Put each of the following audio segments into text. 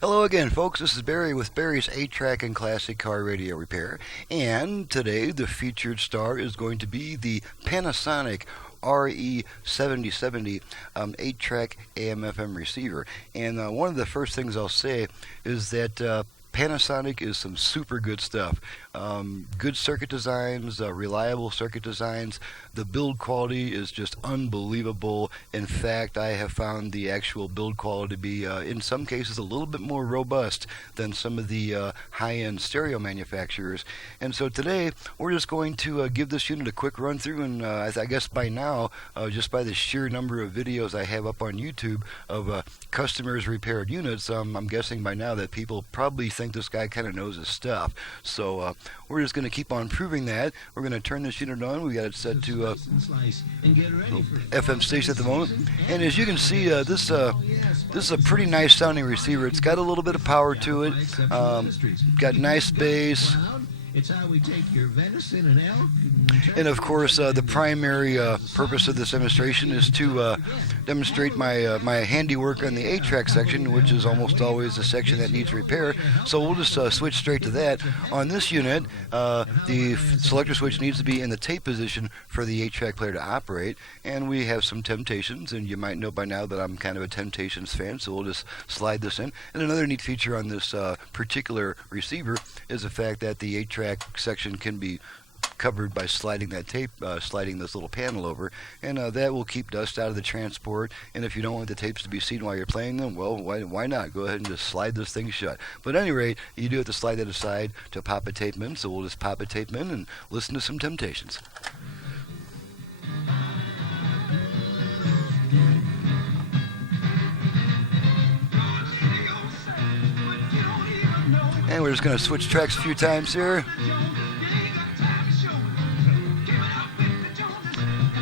Hello again, folks. This is Barry with Barry's 8-Track and Classic Car Radio Repair. And today, the featured star is going to be the Panasonic RE-7070 8-track AM/FM receiver. And one of the first things I'll say is that Panasonic is some super good stuff. Good circuit designs, reliable circuit designs. The build quality is just unbelievable. In fact, I have found the actual build quality to be, in some cases, a little bit more robust than some of the high-end stereo manufacturers. And so today, we're just going to give this unit a quick run through, and I guess by now, just by the sheer number of videos I have up on YouTube of customers repaired units, I'm guessing by now that people probably think this guy kind of knows his stuff. So we're just going to keep on proving that. We're going to turn this unit on. We got it set to FM station at the moment. And as you can see, this is a pretty nice sounding receiver. It's got a little bit of power to it. Got nice bass. It's how we take your venison and elk. And of course, the primary purpose of this demonstration is to demonstrate my handiwork on the 8-track section, which is almost always the section that needs repair. So we'll just switch straight to that. On this unit, the selector switch needs to be in the tape position for the 8-track player to operate. And we have some Temptations, and you might know by now that I'm kind of a Temptations fan, so we'll just slide this in. And another neat feature on this particular receiver is the fact that the 8-track section can be covered by sliding that tape, sliding this little panel over, and that will keep dust out of the transport. And if you don't want the tapes to be seen while you're playing them, well, why not? Go ahead and just slide this thing shut. But at any rate, you do have to slide that aside to pop a tape in, so we'll just pop a tape in and listen to some Temptations. And we're just going to switch tracks a few times here.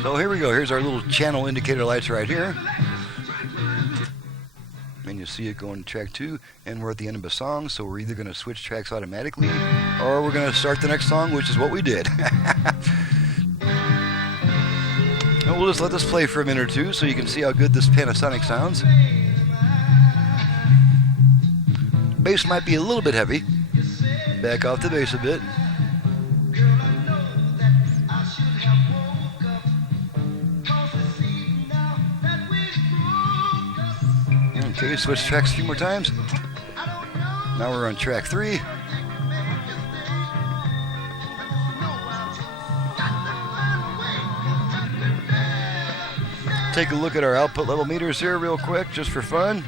So here we go. Here's our little channel indicator lights right here. And you see it going to track 2, and we're at the end of a song, so we're either going to switch tracks automatically, or we're going to start the next song, which is what we did. And we'll just let this play for a minute or two so you can see how good this Panasonic sounds. Bass might be a little bit heavy. Back off the bass a bit. Okay, switch tracks a few more times. Now we're on track 3. Take a look at our output level meters here real quick, just for fun.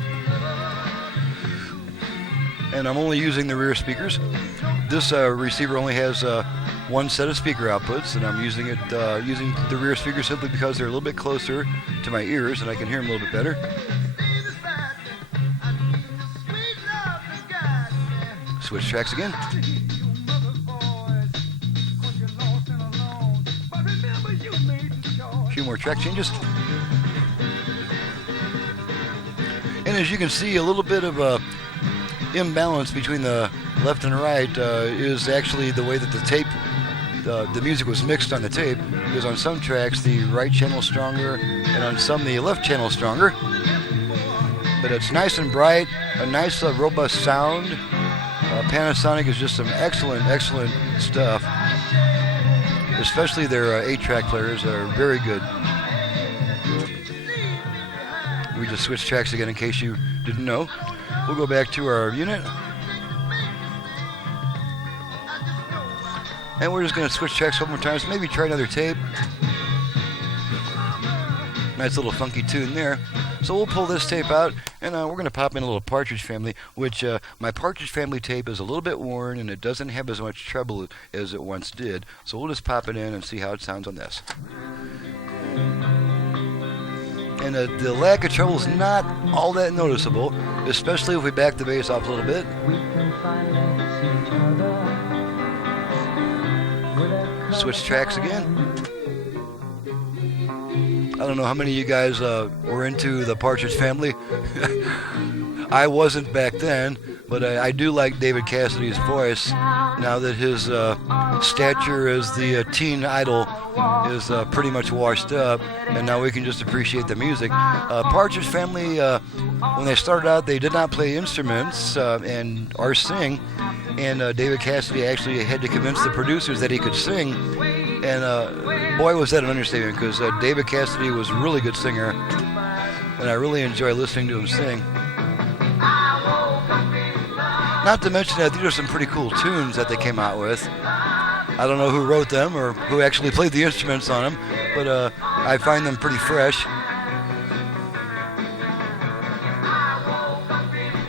And I'm only using the rear speakers. This receiver only has one set of speaker outputs, and I'm using the rear speakers simply because they're a little bit closer to my ears and I can hear them a little bit better. Switch tracks again. A few more track changes. And as you can see, a little bit of a imbalance between the left and right is actually the way that the tape, the music was mixed on the tape, because on some tracks the right channel is stronger and on some the left channel is stronger. But it's nice and bright, a nice robust sound. Panasonic is just some excellent stuff. Especially their 8-track players are very good. We just switched tracks again in case you didn't know. We'll go back to our unit. And we're just going to switch tracks a couple more times, maybe try another tape. Nice little funky tune there. So we'll pull this tape out, and we're going to pop in a little Partridge Family, which my Partridge Family tape is a little bit worn, and it doesn't have as much treble as it once did. So we'll just pop it in and see how it sounds on this. And the lack of treble is not all that noticeable, especially if we back the bass off a little bit. Switch tracks again. I don't know how many of you guys were into the Partridge Family. I wasn't back then, but I do like David Cassidy's voice now that his stature as the teen idol is pretty much washed up, and now we can just appreciate the music. Partridge Family, when they started out, they did not play instruments or sing, and David Cassidy actually had to convince the producers that he could sing, and boy was that an understatement, because David Cassidy was a really good singer, and I really enjoy listening to him sing. Not to mention that these are some pretty cool tunes that they came out with. I don't know who wrote them or who actually played the instruments on them, but I find them pretty fresh.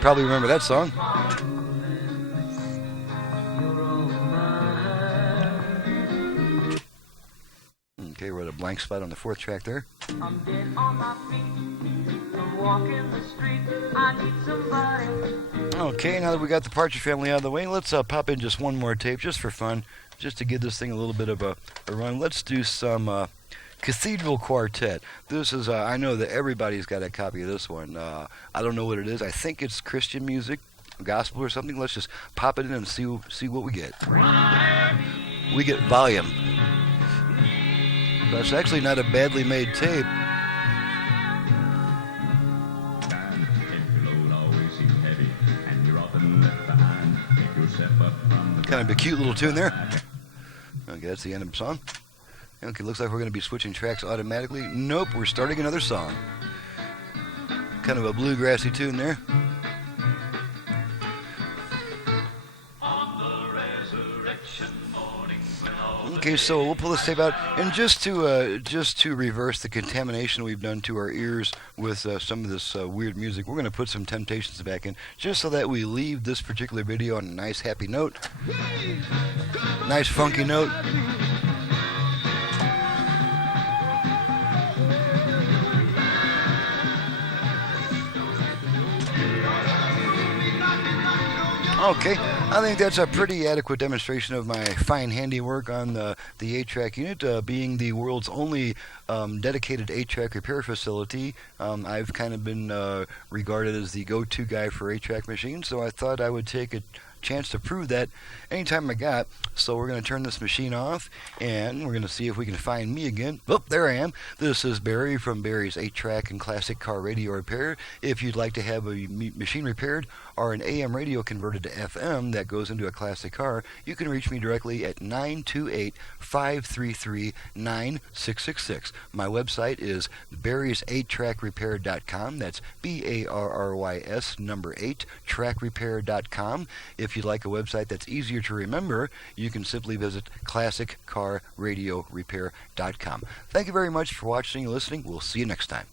Probably remember that song. Okay, we're at a blank spot on the 4th track there. I'm dead on my feet. I'm walking the street. I need somebody. Okay, now that we got the Partridge Family out of the way, let's pop in just one more tape just for fun, just to give this thing a little bit of a run. Let's do some Cathedral Quartet. This is, I know that everybody's got a copy of this one. I don't know what it is. I think it's Christian music, gospel or something. Let's just pop it in and see what we get. We get Volume. That's actually not a badly made tape. Kind of a cute little tune there. Okay, that's the end of the song. Okay, looks like we're going to be switching tracks automatically. Nope, we're starting another song. Kind of a bluegrassy tune there. Okay, so we'll pull this tape out, and just to reverse the contamination we've done to our ears with some of this weird music, we're going to put some Temptations back in, just so that we leave this particular video on a nice happy note, nice funky note. Okay, I think that's a pretty adequate demonstration of my fine handiwork on the 8-track unit, being the world's only dedicated 8-track repair facility. I've kind of been regarded as the go-to guy for 8-track machines, so I thought I would take a chance to prove that anytime I got. So we're going to turn this machine off, and we're going to see if we can find me again. Oh, there I am. This is Barry from Barry's 8-track and classic car radio repair. If you'd like to have a machine repaired or an AM radio converted to FM that goes into a classic car, you can reach me directly at 928-533-9666. My website is barrys8trackrepair.com. That's BARRYS number 8 trackrepair.com. If you'd like a website that's easier to remember, you can simply visit classiccarradiorepair.com. Thank you very much for watching and listening. We'll see you next time.